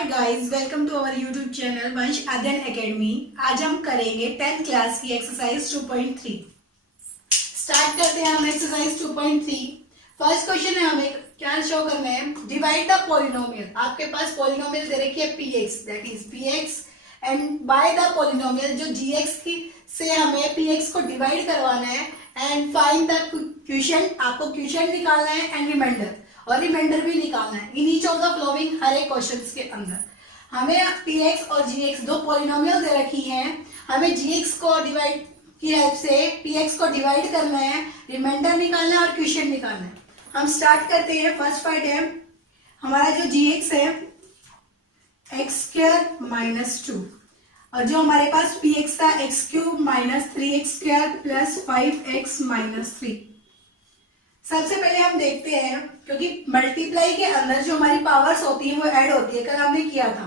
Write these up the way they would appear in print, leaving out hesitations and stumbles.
Hi guys, welcome to our YouTube channel Vansh Adhyayan academy. आज हम करेंगे 10th क्लास की एक्सरसाइज 2.3। स्टार्ट करते हैं हम एक्सरसाइज 2.3। फर्स्ट क्वेश्चन है, हमें क्या शो करना है, डिवाइड द पॉलिनोमियल। आपके पास पॉलिनोमियल दे रखी है px, that is px and by the polynomial जो gx की से हमें px को डिवाइड करवाना है एंड फाइंड द क्वोशिएंट। आपको क्वोशिएंट निकालना है एंड रिमाइंडर, और रिमाइंडर भी निकालना है in each of the following. हर एक क्वेश्चंस के अंदर हमें px और gx दो पॉलिनोमियल दे रखी हैं, हमें gx को डिवाइड की हेल्प से px को डिवाइड करना है, रिमाइंडर निकालना है और क्वोशिएंट निकालना है। हम स्टार्ट करते हैं। फर्स्ट पार्ट है हमारा जो gx है एक्स स्क्वायर माइनस 2, और जो हमारे पास px था x cube minus 3x square plus 5x minus 3। सबसे पहले हम देखते हैं, क्योंकि मल्टीप्लाई के अंदर जो हमारी पावर्स होती है वो ऐड होती है, कल हमने किया था।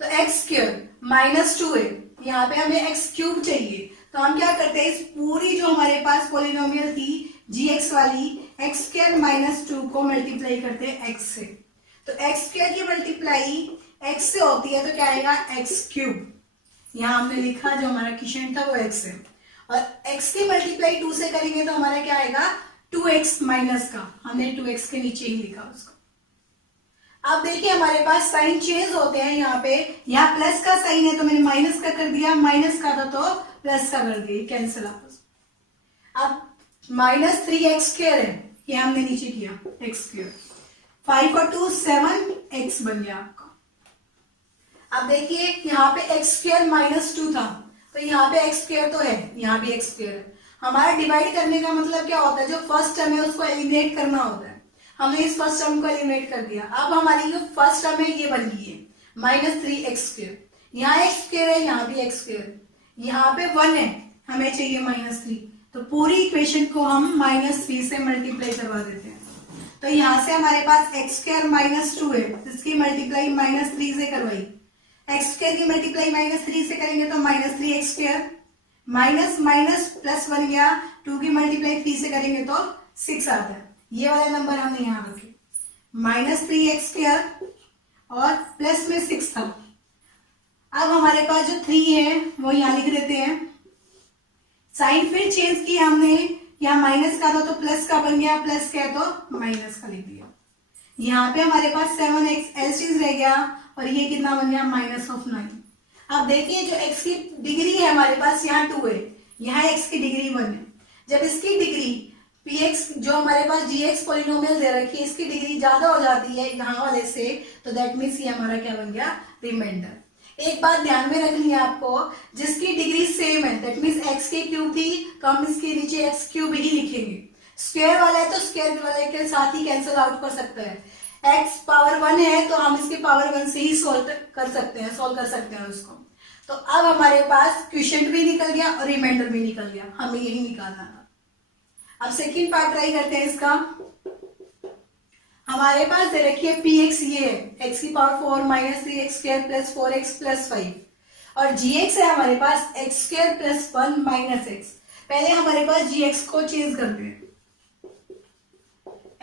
तो एक्स स्क्वायर माइनस 2 है, यहाँ पे हमें एक्स क्यूब चाहिए, तो हम क्या करते हैं, इस पूरी जो हमारे पास पॉलिनोमियल थी gx वाली, एक्स स्क्वायर माइनस 2 को मल्टीप्लाई करते हैं एक्स से। तो एक्स स्क्वायर की मल्टीप्लाई एक्स से होती है, तो क्या आएगा एक्स क्यूब। यहाँ हमने लिखा जो हमारा क्वोशिएंट था वो एक्स है, और एक्स की मल्टीप्लाई 2 से करेंगे तो हमारा क्या आएगा 2x माइनस का, हमने 2x के नीचे ही लिखा उसको। अब देखिए हमारे पास साइन चेंज होते हैं, यहाँ पे यहाँ प्लस का साइन है तो मैंने माइनस का कर दिया, माइनस का था तो प्लस का कर दिया, कैंसिल आपस। अब माइनस 3x स्क्वायर है, ये हमने नीचे किया एक्स स्क्वायर, 5 और 2 7 x बन गया आपका। अब देखिए यहाँ पे एक्स स्क्वायर माइनस 2 था, तो यहाँ पे एक्स स्क्वायर तो है, यहाँ भी एक्स स्क्वायर है। हमारा डिवाइड करने का मतलब क्या होता है, जो फर्स्ट टर्म है उसको एलिमिनेट करना होता है। हमने इस फर्स्ट टर्म को एलिमिनेट कर दिया। अब हमारी जो फर्स्ट टर्म है ये बन गई है माइनस 3x स्क्वायर, यहाँ एक्स स्क्वायर है, यहाँ भी एक्स स्क्वायर, यहाँ पे 1 है, हमें चाहिए माइनस 3, तो पूरी इक्वेशन को हम माइनस 3 से मल्टीप्लाई करवा देते हैं। तो यहाँ से हमारे पास एक्स स्क्वायर माइनस 2 है, इसकी मल्टीप्लाई माइनस 3 से करवाई, एक्स स्क्वायर की मल्टीप्लाई माइनस 3 से करेंगे तो minus 3x square, minus minus plus बन गया, 2 की मल्टीप्लाई 3 से करेंगे तो 6 आता है। ये वाले नंबर हमने यहाँ रखे, माइनस 3x स्क्वायर और प्लस में 6 था। अब हमारे पास जो 3 है वो यहाँ लिख देते हैं। साइन फिर चेंज किया हमने, यहाँ माइनस का था तो प्लस का बन गया, प्लस का है तो माइनस का लिख दिया। यहाँ पे हमारे पास 7x एलसीज रह गया, और ये कितना बन गया माइनस ऑफ 9। अब देखिए जो x की डिग्री है हमारे पास यहाँ 2 है, यहाँ x की डिग्री 1 है। जब इसकी डिग्री px जो हमारे पास gx पॉलिनोमियल दे रखी है, इसकी डिग्री ज्यादा हो जाती है यहाँ वाले से, तो दैट मीन्स ये हमारा क्या बन गया रिमाइंडर। एक बात ध्यान में रखनी है आपको, जिसकी डिग्री सेम है दैट मीन्स x की क्यूब थी तो हम इसके नीचे x क्यूब ही लिखेंगे। स्क्वायर वाला है तो स्क्वायर वाले के साथ ही कैंसिल आउट कर सकते हैं। x पावर 1 है तो हम इसके पावर 1 से ही सोल्व कर सकते हैं उसको। तो अब हमारे पास क्वोशिएंट भी निकल गया और रिमाइंडर भी निकल गया, हमें यही निकालना था। अब सेकंड पार्ट ट्राई करते हैं इसका। हमारे पास दे रखी है px, ये है x की power 4 minus 3x square plus 4x plus 5, और gx है हमारे पास x square plus 1 minus x। पहले हमारे पास gx को चेंज करते हैं,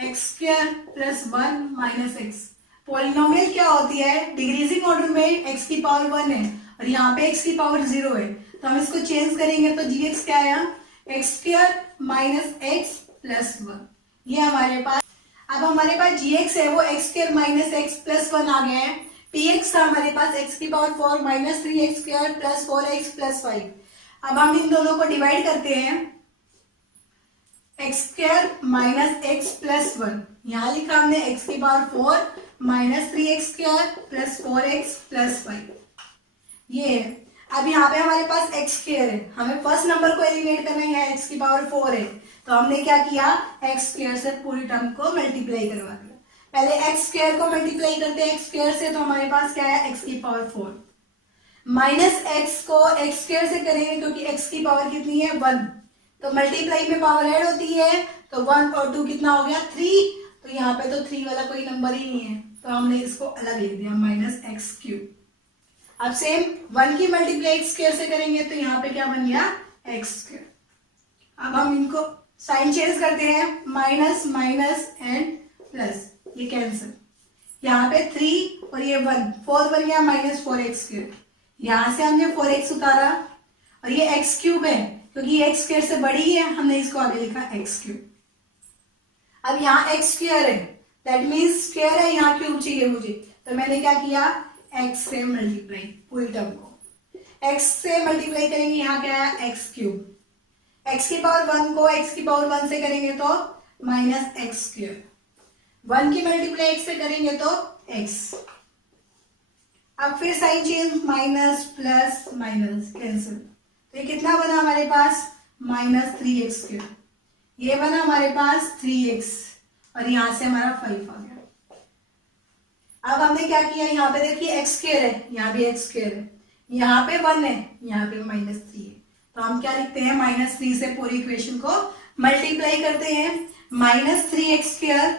x square plus 1 minus x। Polynomial क्या होती है, डिक्रीजिंग ऑर्डर में x की पावर 1 है और यहाँ पे x की पावर 0 है, तो हम इसको चेंज करेंगे तो gx क्या आया x square minus x plus 1, ये हमारे पास। अब हमारे पास gx है वो x square minus x plus 1 आ गया है। px था हमारे पास x की power 4 minus 3x square plus 4x plus 5। अब हम इन दोनों को डिवाइड करते हैं, x square minus x plus 1, यहाँ लिखा हमने x की power 4 minus 3x square plus 4x plus 5, ये है। अब यहाँ पे हमारे पास x स्क्वायर है, हमें फर्स्ट नंबर को एलिमिनेट करना है, यहाँ x की पावर 4 है, तो हमने क्या किया x स्क्वायर से पूरी टर्म को मल्टीप्लाई करवा दिया। पहले x स्क्वायर को मल्टीप्लाई करते हैं x स्क्वायर से, तो हमारे पास क्या है x की पावर 4 माइनस x को x स्क्वायर से करेंगे क्योंकि x की पावर कितनी है 1, तो मल्टीप्लाई में पावर ऐड होती है, तो 1 और 2 कितना हो गया 3, तो यहाँ पे तो 3 वाला कोई नंबर ही नहीं है, तो हमने इसको अलग लिख दिया माइनस एक्स क्यूब। अब सेम 1 की मल्टीप्लाई एक्स स्क्वायर से करेंगे तो यहाँ पे क्या बन गया एक्स स्क्वायर। अब हम इनको साइन चेंज करते हैं, माइनस माइनस एंड प्लस, ये कैंसिल। यहाँ पे 3 और ये 1, 4 बन गया -4x²। यहाँ से हमने 4x उतारा और ये x³ है क्योंकि ये x² से बड़ी है, हमने इसको आगे लिखा x³। अब यहाँ x² है, दैट मीन्स स्क्वायर है, यहाँ क्यूब चाहिए मुझे, तो मैंने क्या किया, x से मल्टीप्लाई, पूरी टर्म को x से मल्टीप्लाई करेंगे, यहाँ क्या है x³। x की पावर 1 को x की पावर 1 से करेंगे तो -x²। 1 की मल्टीप्लाई x से करेंगे तो x। अब फिर sign change, minus plus minus cancel, तो ये कितना बना हमारे पास -3x²। ये बना हमारे पास 3x और यहां से हमारा 5 आ गया। अब हमने क्या किया, यहाँ पे देखिए x² है, यहाँ भी x² है, यहाँ पे 1 है, यहाँ पे -3 है, तो हम क्या लिखते हैं, -3 से पूरी इक्वेशन को मल्टीप्लाई करते हैं। -3x²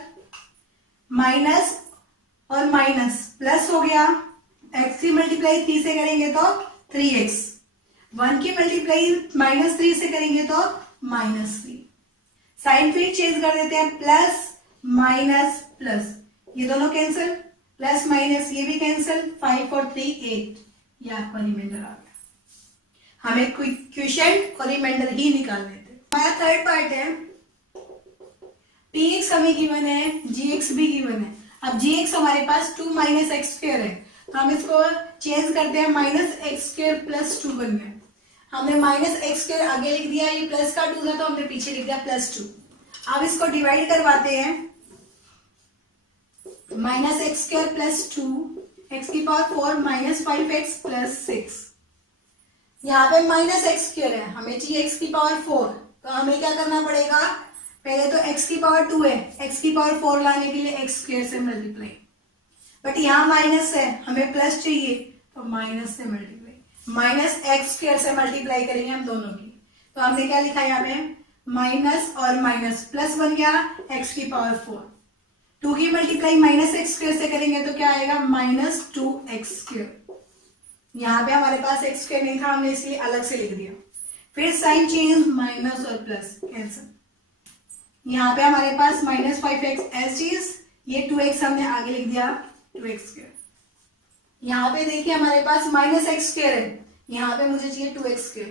माइनस और माइनस प्लस हो गया, x की मल्टीप्लाई 3 से करेंगे तो 3x, 1 की मल्टीप्लाई -3 से करेंगे तो -3। साइन फिर चेंज कर देते हैं, प्लस माइनस प्लस, ये दोनों कैंसिल, प्लस माइनस ये भी कैंसिल, 5 और 3 8, ये आपका रिमाइंडर आ गया। हमें क्वोशिएंट और रिमाइंडर ही निकालने थे। हमारा थर्ड पार्ट है, px हमें गिवन है, gx भी गिवन है। अब gx हमारे पास 2 x² है, तो हम इसको चेंज करते हैं, -x² + 2 बन गया। हमने -x² आगे लिख दिया, ये प्लस का 2 था तो हमने पीछे लिख दिया +2। अब इसको डिवाइड करवाते हैं, -x² + 2, x की पावर 4 -5x + 6। यहाँ पे -x² है, हमें चाहिए x की पावर 4, तो हमें क्या करना पड़ेगा, पहले तो x की पावर 2 है, x की पावर 4 लाने के लिए x² से मल्टीप्लाई, बट यहाँ माइनस है, हमें प्लस चाहिए तो माइनस से मल्टीप्लाई, -x² से मल्टीप्लाई करेंगे हम दोनों की, तो हमने क्या लिखा यहाँ पे, माइनस और माइनस प्लस बन गया, x की पावर 4, 2 की मल्टीप्लाई -x² से करेंगे तो क्या आएगा, -2x²। यहाँ पे हमारे पास x² नहीं था, हमने इसलिए अलग से लिख दिया। फिर साइन चेंज, माइनस और प्लस कैंसिल, यहाँ पे हमारे पास -5x एज इज, ये 2x हमने आगे लिख दिया 2x²। यहाँ पे देखिए हमारे पास -x² है, यहाँ पे मुझे चाहिए 2x²,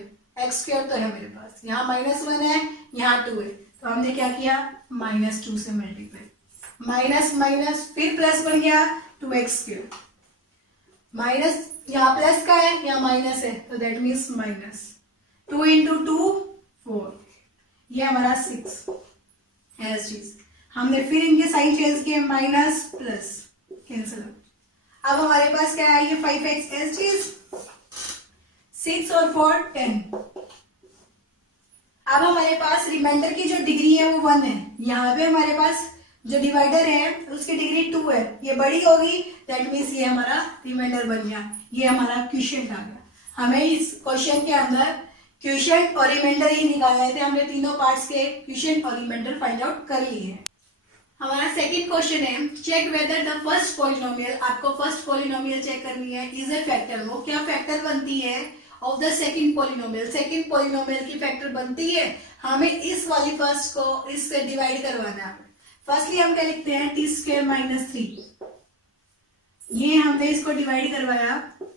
x² तो है मेरे पास, यहाँ -1 है, यहाँ 2 है, तो हमने क्या किया, -2 से मल्टीप्लाई, माइनस माइनस फिर प्लस बन गया 2x², माइनस यहाँ प्लस का है, यहाँ माइनस है, तो दैट मीन्स -2 × 2 4, ये हमारा 6 एज इज। हमने फिर इनके साइन चेंज किए, माइनस प्लस कैंसिल। अब हमारे पास क्या है, ये 5x एज इज, 6 और 4 10। अब हमारे पास रिमाइंडर की जो डिग्री है वो 1 है, यहाँ पे हमारे पास जो डिवाइडर है उसकी डिग्री 2 है, ये बड़ी होगी, दैट मीन्स ये हमारा रिमाइंडर बन गया, ये हमारा क्वोशिएंट आ गया। हमें इस क्वेश्चन के अंदर क्वोशिएंट और रिमाइंडर ही निकालने थे, हमने तीनों पार्ट्स के क्वोशिएंट और रिमाइंडर फाइंड आउट कर लिए हैं। हमारा सेकंड क्वेश्चन है, check whether the first polynomial, आपको फर्स्ट पॉलिनोमियल चेक करनी है, इज ए फैक्टर, वो क्या फैक्टर बनती है of the second polynomial, second polynomial की फैक्टर बनती है, हमें इस वाली फर्स्ट को इससे डिवाइड करवाना है। फर्स्टली हम क्या लिखते हैं, t² - 3, ये हमने इसको डिवाइड करवाया,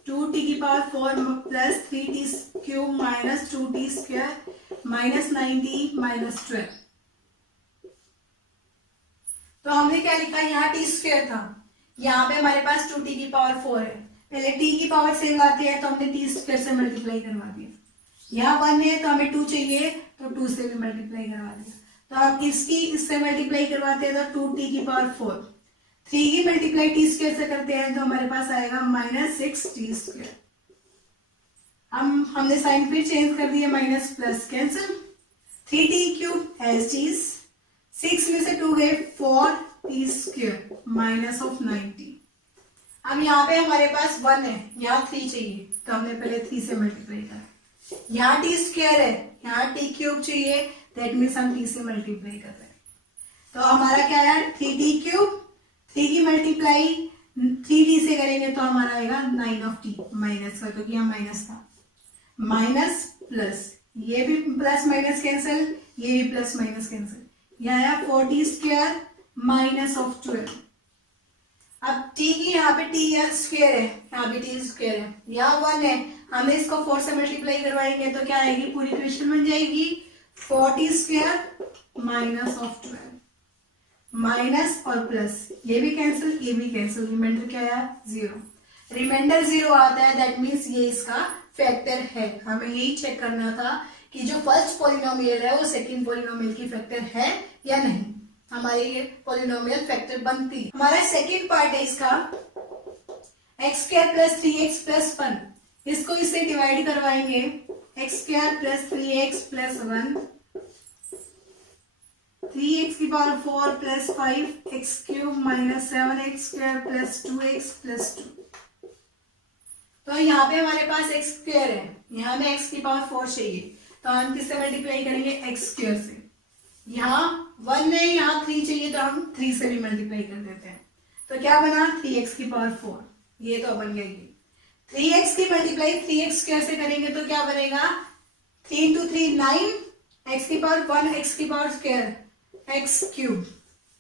2t की पावर 4 + 3t³ - 2t² - 9t - 12। तो हमने क्या लिखा, यहाँ t² था, यहाँ पे हमारे पास 2t की पावर 4 है, पहले t की पावर सेम आती है तो हमने t² से मल्टीप्लाई करवा दिया, यहाँ 1 है तो हमें 2 चाहिए तो 2 से भी मल्टीप्लाई करवा दिया, तो हम इससे मल्टीप्लाई करवाते हैं तो 2t की पावर 4, 3 की मल्टीप्लाई t² से करते हैं तो हमारे पास आएगा -6t²। हमने साइन फिर चेंज कर दिया, minus plus cancel, 3t³ as is, 6 में से 2 गए, 4t² -9t। अब यहाँ पे हमारे पास 1 है, यहाँ 3 चाहिए तो हमने पहले 3 से मल्टीप्लाई करा, यहाँ t² है, यहाँ t³ चाहिए, दैट मीन्स हम t से मल्टीप्लाई कर रहे हैं, तो हमारा क्या है, 3t³, 3 की मल्टीप्लाई 3t से करेंगे तो हमारा आएगा 9t माइनस का, क्योंकि यहाँ माइनस था, माइनस प्लस, ये भी प्लस माइनस कैंसिल, ये भी प्लस माइनस कैंसिल, यहाँ आया 4t² -12। अब t की यहाँ पे t स्क्वायर है, यहाँ पे t स्क्वायर है, यहाँ 1 है, हमें इसको 4 से मल्टीप्लाई करवाएंगे तो क्या आएगी, पूरी इक्वेशन बन जाएगी 4t square minus of 12, minus और प्लस, ये भी कैंसिल ये भी कैंसिल, रिमाइंडर क्या आया 0, रिमाइंडर 0 आता है, दैट मीन्स ये इसका फैक्टर है। हमें यही चेक करना था कि जो फर्स्ट पॉलिनोमियल है वो सेकंड पॉलिनोमियल की फैक्टर है या नहीं, हमारी ये पॉलिनोमियल फैक्टर बनती है। हमारा सेकंड पार्ट है इसका x square plus 3x plus 1, इसको इससे डिवाइड करवाएंगे, x square plus 3x plus 1, 3x की power 4 plus 5 x cube minus 7x square plus 2x plus 2। तो यहाँ पे हमारे पास एक्स स्क्वायर है, यहाँ में x की पावर 4 चाहिए, तो हम किससे मल्टीप्लाई करेंगे, एक्स स्क्वायर से। यहाँ 1 है, यहाँ 3 चाहिए, तो हम 3 से भी मल्टीप्लाई कर देते हैं, तो क्या बना 3x की पावर 4, ये तो बन गई 3x की मल्टीप्लाई 3x स्क्वायर से करेंगे तो क्या बनेगा, 3 इंटू 3 9, x की पावर 1 x की पावर स्क्वायर एक्स क्यूब,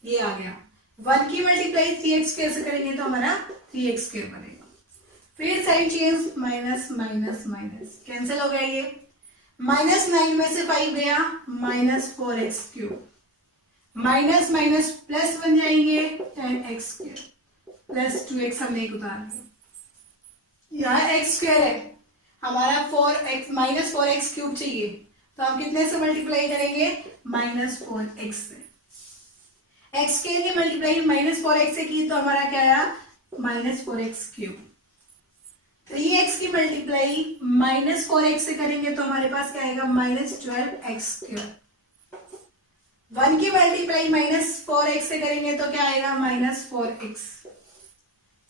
ये आ गया। 1 की मल्टीप्लाई 3x स्क्वायर से करेंगे तो हमारा 3x स्क्वायर बनेगा। फिर sign change, minus minus minus cancel हो गया, ये माइनस 9 में से 5 गया, minus 4x cube, minus minus plus बन जाएंगे 10x स्क्वायर प्लस 2x, हमने एक उतार दिया, यहाँ एक्स स्क्वायर है, हमारा 4x माइनस 4x क्यूब चाहिए, तो हम कितने से मल्टीप्लाई करेंगे, माइनस 4x से। एक्स स्क्वायर की मल्टीप्लाई माइनस 4x से की तो हमारा क्या आया, माइनस 4x क्यूब। 3x की मल्टीप्लाई माइनस 4x से करेंगे तो हमारे पास क्या आएगा, माइनस 12x स्क्वायर। 1 की मल्टीप्लाई माइनस 4x से करेंगे तो क्या आएगा, माइनस 4x।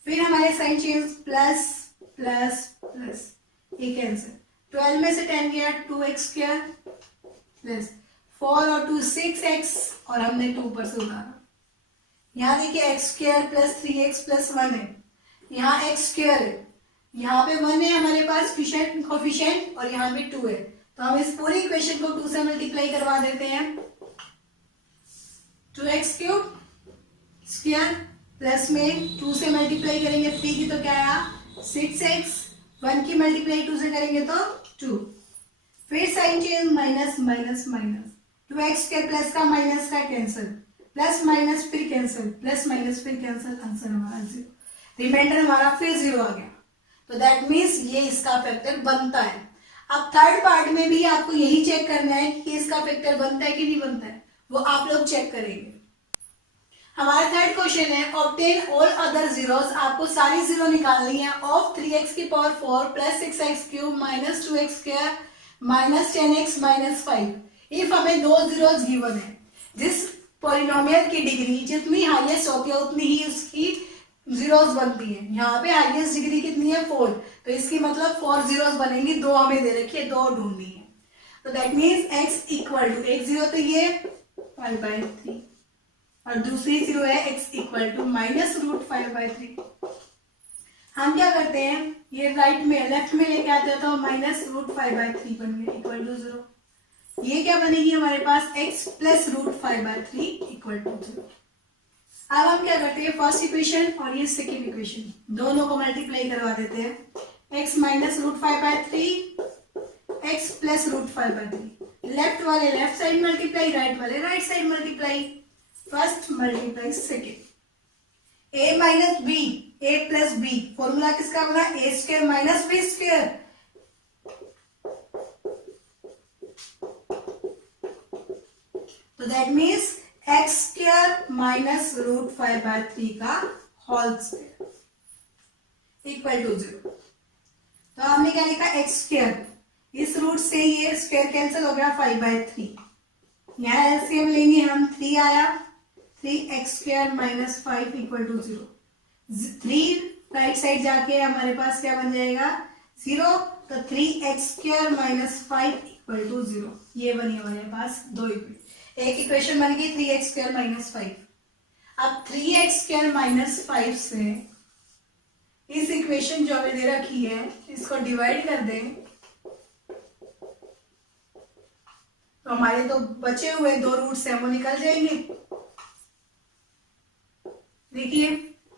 फिर हमारे sign change, plus plus plus, ये कैंसिल, 12 में से 10 गया, 2x स्क्वायर प्लस 4 और 2 6x, और हमने 2 ऊपर से उतारा, यहाँ देखिए x square plus 3x plus 1 है, यहाँ x स्क्वायर है, यहाँ पे 1 है हमारे पास कोफिशिएंट, और यहाँ पे 2 है, तो हम इस पूरी इक्वेशन को 2 से मल्टीप्लाई करवा देते हैं, 2x क्यूब स्क्वायर प्लस में 2 से मल्टीप्लाई करेंगे 3 की तो क्या आया 6x, 1 की मल्टीप्लाई 2 से करेंगे तो 2, फिर sign change, minus minus minus, 2x square plus का माइनस का कैंसिल, प्लस माइनस फिर कैंसिल, प्लस माइनस फिर कैंसिल, आंसर हमारा 0, रिमाइंडर हमारा फिर 0 आ गया, तो दैट मीन्स ये इसका फैक्टर बनता है। अब थर्ड पार्ट में भी आपको यही चेक करना है कि इसका फैक्टर बनता है कि नहीं बनता है, वो आप लोग चेक करेंगे। हमारा थर्ड क्वेश्चन है, ऑब्टेन ऑल अदर जीरोस, आपको सारी जीरो निकालनी है, ऑफ 3x की power 4 plus 6x cube minus 2x square minus 10x minus 5, if हमें दो जीरोस गिवन है, जिस पॉलिनोमियल की डिग्री जितनी हाईएस्ट होती है उतनी ही उसकी जीरोस बनती है। यहाँ पे हाईएस्ट डिग्री कितनी है 4, तो इसकी मतलब 4 जीरोस बनेंगी, 2 हमें दे रखी है, 2 ढूंढनी है, तो that means x equal to, एक जीरो तो ये 5/3 और दूसरी जीरो है x equal to minus root 5/3। हम क्या करते हैं, ये राइट में लेफ्ट में लेके आते हैं तो माइनस रूट 5/3 बन गया इक्वल टू 0, ये क्या बनेगी हमारे पास x plus root 5/3 equal to 0। अब हम क्या करते हैं, फर्स्ट इक्वेशन और ये सेकेंड इक्वेशन दोनों को मल्टीप्लाई करवा देते हैं, x minus root 5/3 x plus root 5/3, left वाले लेफ्ट साइड मल्टीप्लाई, राइट वाले right side multiply, first multiply second, a minus B a plus B, formula किसका बना, a square minus B square, तो that means X square minus root 5/3 का whole square equal to 0। तो हमने क्या लिखा, x square, इस रूट से ये स्क्वायर कैंसिल हो गया 5/3, यहाँ एलसीएम लेंगे हम, 3 आया, 3x square minus 5 equal to 0, 3 right side जाके हमारे पास क्या बन जाएगा 0, तो 3x square minus 5 equal to 0, ये बनी हमारे पास दो इक्वेशन, एक इक्वेशन बन गई 3x स्क्वायर माइनस 5। अब 3x स्क्वायर माइनस 5 से इस इक्वेशन जो हमें दे रखी है इसको डिवाइड कर दें, तो हमारे तो बचे हुए 2 रूट से वो निकल जाएंगे। देखिए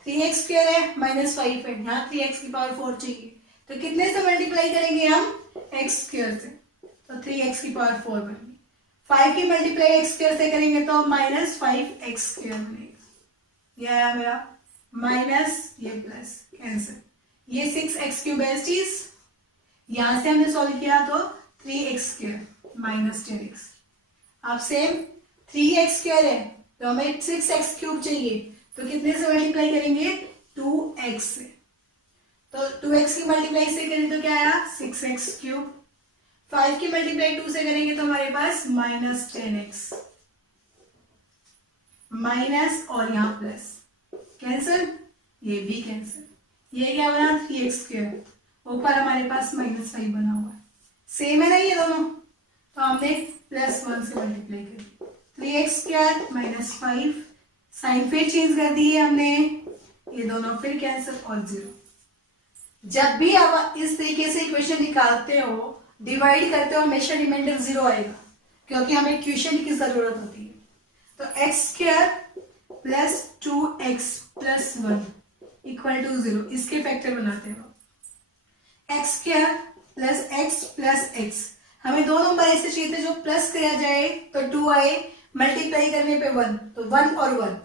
3x² है माइनस 5 है, यहाँ 3x की पावर 4 चाहिए, तो कितने से मल्टीप्लाई करेंगे हम? x² से, तो 3x की पावर 4 बनेगी। 5 की मल्टीप्लाई x² से करेंगे तो माइनस 5x² बनेगा। ये आया मेरा माइनस, ये प्लस, कैंसिल। ये 6x³ बेस्टीज, यहां से हमने सॉल्व किया तो 3x² माइनस 10x। अब सेम 3x² है तो हमें 6x³ चाहिए, तो कितने से मल्टीप्लाई करेंगे? 2x से, तो 2x की मल्टीप्लाई से करें तो क्या आया? 6x³। 5 की मल्टीप्लाई 2 से करेंगे तो हमारे पास माइनस 10x, माइनस और यहाँ प्लस, कैंसिल, ये भी कैंसिल। ये क्या बना? 3x², ऊपर हमारे पास माइनस 5 बना हुआ है, सेम है ना ये दोनों, तो हमने +1 से मल्टीप्लाई कर दी। 3x² माइनस 5, साइन फिर चेंज कर दी है हमने, ये दोनों फिर कैंसिल और 0। जब भी आप इस तरीके से इक्वेशन निकालते हो, डिवाइड करते हो, हमेशा रिमाइंडर 0 आएगा, क्योंकि हमें क्वेश्चन की जरूरत होती है। तो x² plus 2x plus 1 equal to 0, इसके फैक्टर बनाते हो। x² plus x plus x, हमें दो नंबर ऐसे चाहिए थे जो प्लस किया जाए तो 2 आए, मल्टीप्लाई करने पे 1, तो 1 और 1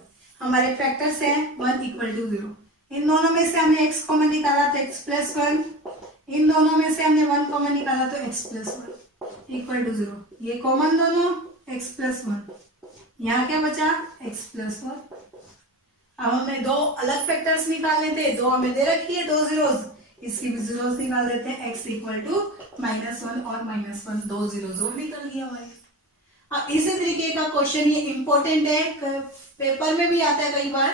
हमारे फैक्टर्स हैं, 1 इक्वल टू 0। इन दोनों में से हमने x कॉमन निकाला तो x प्लस 1, इन दोनों में से हमने 1 कॉमन निकाला तो x प्लस 1 इक्वल टू 0। ये कॉमन दोनों, x प्लस 1, यहाँ क्या बचा? x plus 1। अब हमें दो अलग फैक्टर्स निकालने थे, दो हमें दे रखी है, 2 जीरोस, इसकी भी जीरोस निकाल देते हैं। x इक्वल टू -1 और -1, 2 जीरोस और निकल गई हमारी। अब इसी तरीके का क्वेश्चन, ये इंपॉर्टेंट है, पेपर में भी आता है कई बार,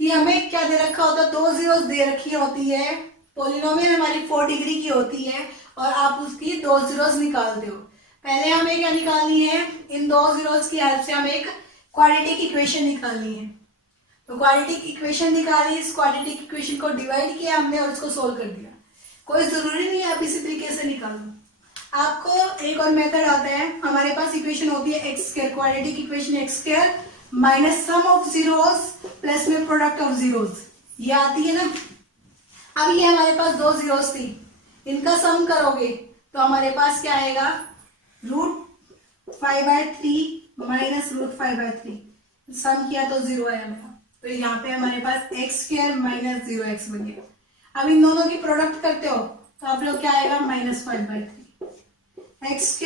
कि हमें क्या दे रखा होता है? 2 जीरोस दे रखी होती है, पॉलिनोमियल हमारी 4 डिग्री की होती है, और आप उसकी 2 जीरोस निकालते हो। पहले हमें क्या निकालनी है? इन 2 जीरोस की हेल्प से हमें एक क्वाड्रेटिक इक्वेशन निकालनी है। तो क्वाड्रेटिक इक्वेशन निकाली, इस क्वाड्रेटिक इक्वेशन को डिवाइड किया हमने और उसको सोल्व कर दिया। कोई जरूरी नहीं है आप इसी तरीके से निकालो, आपको एक और मेथड आता है। हमारे पास इक्वेशन होती है x², quadratic equation x² minus sum of zeros plus में प्रोडक्ट ऑफ जीरोस, ये आती है ना। अब ये हमारे पास 2 जीरोस थी, इनका सम करोगे तो हमारे पास क्या आएगा? √5/3 माइनस √5/3, सम किया तो 0 आया मेरा, तो यहाँ पे हमारे पास x² माइनस 0x बन गया। अब इन दोनों की प्रोडक्ट करते हो तो आप लोग क्या आएगा? -5/3, x²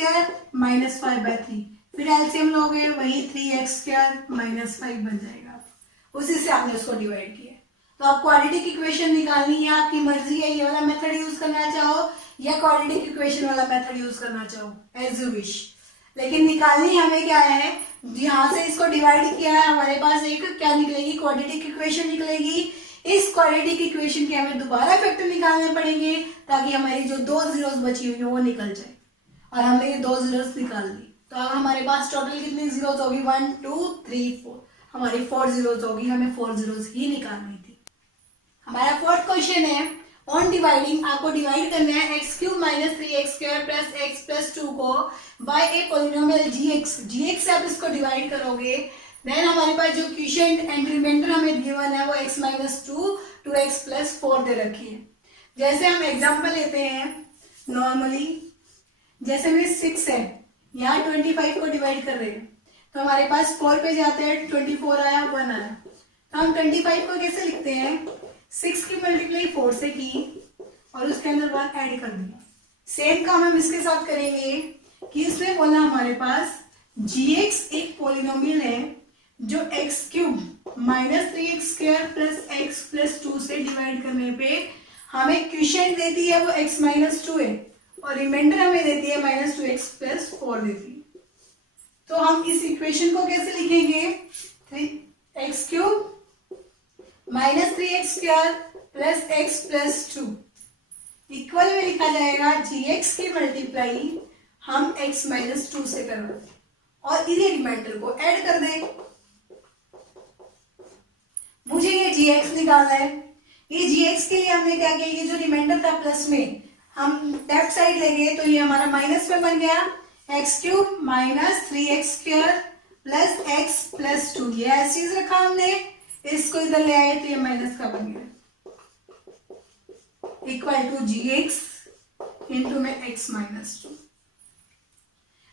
माइनस 5/3, फिर एलसीएम लोगे वही 3x² माइनस 5 बन जाएगा, उसी से आपने उसको डिवाइड किया। तो आप क्वाड्रेटिक इक्वेशन निकालनी है, आपकी मर्जी है, ये वाला मेथड यूज करना चाहो या क्वाड्रेटिक इक्वेशन वाला मेथड यूज करना चाहो, एज यू विश, लेकिन निकालनी हमें क्या है? यहाँ से इसको डिवाइड किया है, हमारे पास एक क्या निकलेगी? क्वाड्रेटिक इक्वेशन निकलेगी। इस क्वाड्रेटिक इक्वेशन के हमें दोबारा फैक्टर निकालने पड़ेंगे ताकि हमारी जो 2 जीरोस बची हुई है वो निकल जाए, और हमने ये 2 जीरोस निकाल ली। तो अब हमारे पास टोटल कितनी जीरोस होगी? 1 2 3 4, हमारी 4 जीरोस होगी, हमें 4 जीरोस ही निकालनी थी। हमारा फोर्थ क्वेश्चन है ऑन डिवाइडिंग, आपको डिवाइड करना है x³ minus 3x² plus x plus 2 को बाय ए पॉलिनोमियल gx से आप इसको डिवाइड करोगे, देन हमारे पास जो क्वोशिएंट एंड रिमाइंडर हमें गिवन है वो x माइनस 2 2x प्लस 4 दे रखी है। जैसे हम एग्जांपल लेते हैं नॉर्मली, जैसे में 6 है, यहाँ 25 को डिवाइड कर रहे हैं, तो हमारे पास 4 पे जाते हैं, 24 आया, 1 आया, तो हम 25 को कैसे लिखते हैं? 6 की मल्टीप्लाई 4 से की और उसके अंदर 1 ऐड कर दिया। सेम काम हम इसके साथ करेंगे कि इसमें बोला हमारे पास gx एक पॉलिनोमियल है जो x³ minus 3x² plus x plus 2 से डिवाइड करने पे हमें क्वोशिएंट देती है वो x माइनस 2 है, और रिमाइंडर हमें देती है माइनस 2x प्लस 4 देती है। तो हम इस इक्वेशन को कैसे लिखेंगे? x³ minus 3x² plus x plus 2 equal में लिखा जाएगा gx की मल्टीप्लाई हम x माइनस 2 से करवाते और इन्हें रिमाइंडर को ऐड कर दें। मुझे ये gx निकालना है, ये gx के लिए हमने क्या किया? ये जो रिमाइंडर था प्लस में हम लेफ्ट साइड ले गए, तो ये हमारा माइनस में बन गया, x³ minus 3x² plus x plus 2, ये ऐसी चीज रखा हमने। इसको इधर ले आए तो ये माइनस का बन गया, equal to g x into में एक्स माइनस 2।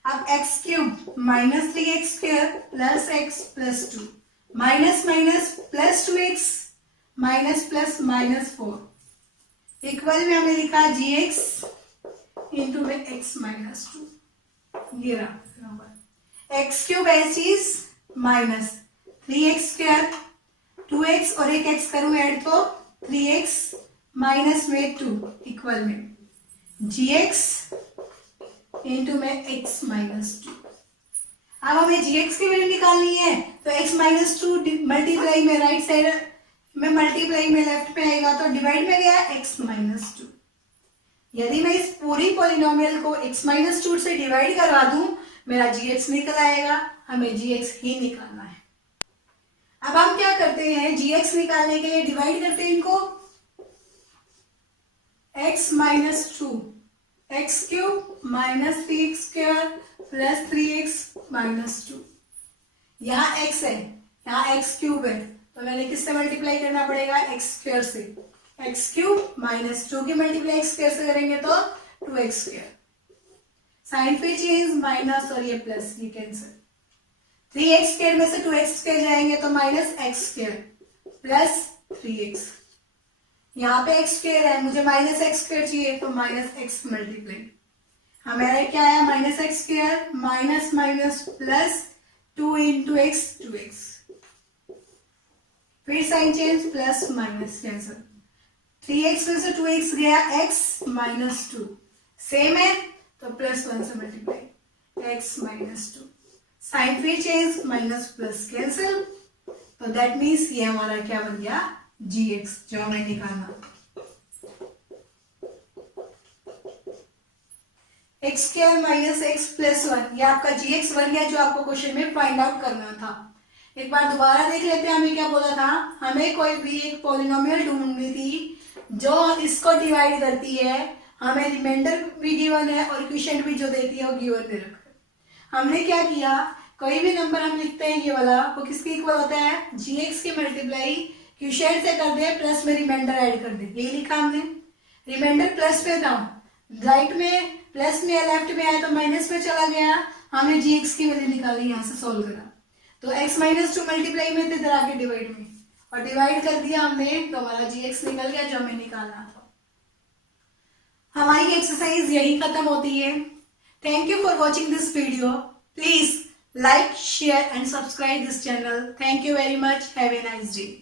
अब x cube minus 3x square plus x plus 2, minus minus plus 2x minus plus minus 4, equal में हमने लिखा जी एक्स इंटू में एक्स माइनस 2। ये रहा एक्स क्यूब चीज माइनस 3x स्क्वायर, 2x और एक x करूं ऐड तो 3x माइनस में 2 इक्वल में जी एक्स इंटू में x माइनस 2। अब हमें gx की वैल्यू निकालनी है तो x माइनस 2 मल्टीप्लाई में राइट साइड में मल्टीप्लाई में लेफ्ट पे आएगा तो डिवाइड में गया x माइनस 2। यदि मैं इस पूरी पॉलिनोमियल को x माइनस 2 से डिवाइड करवा दूं मेरा gx निकल आएगा, हमें gx ही निकालना है। अब हम क्या करते हैं, gx निकालने के लिए डिवाइड करते हैं इनको, x minus 2 x cube minus 3x square plus 3x minus 2। यहाँ x है, यहाँ x क्यूब है तो मैंने किससे मल्टीप्लाई करना पड़ेगा, x स्क्वायर से। एक्स क्यूब माइनस 2 की मल्टीप्लाई एक्स स्क्वायर से करेंगे तो 2x स्क्वायर, साइन पे चेंज माइनस और ये प्लस, ये कैंसिल, 3x स्क्वायर में से 2x स्क्वायर जाएंगे तो minus x square plus 3x। यहाँ पे एक्स स्क्वायर है, मुझे माइनस एक्स स्क्वायर चाहिए तो माइनस एक्स मल्टीप्लाई, हमारा क्या आया minus x square minus minus plus 2 into x 2x, फिर sign change plus minus cancel, 3x में से 2x गया x माइनस 2, सेम है तो प्लस 1 से मल्टीप्लाई x माइनस 2, साइन फिर चेंज माइनस प्लस कैंसिल, तो दैट मीन्स ये हमारा क्या बन गया gx जो हमें निकालना। X square minus x plus 1 ये आपका gx बन गया जो आपको क्वेश्चन में फाइंड आउट करना था। एक बार दोबारा देख लेते हैं, हमें क्या बोला था, हमें कोई भी एक पॉलिनोमियल ढूंढनी थी जो इसको डिवाइड करती है, हमें रिमाइंडर भी गिवन है और क्वेश्चन भी जो देती है वो गिवन दे रखा है। हमने क्या किया, कोई भी नंबर हम लिखते हैं ये वाला वो किसके इक्वल होता है, gx की मल्टीप्लाई क्वेश्चन से कर दे प्लस में रिमाइंडर ऐड कर दे, ये लिखा हमने। रिमाइंडर प्लस पे था, राइट में प्लस में लेफ्ट में आया तो माइनस में चला गया, हमने gx की वैल्यू निकाली, यहाँ से सोल्व करा तो x माइनस 2 मल्टीप्लाई में थे, इधर आके डिवाइड में और डिवाइड कर दिया हमने तो हमारा gx निकल गया जो हमें निकालना था। हमारी एक्सरसाइज यही खत्म होती है। Thank you for watching this video. Please like, share and subscribe this channel. Thank you very much. Have a nice day.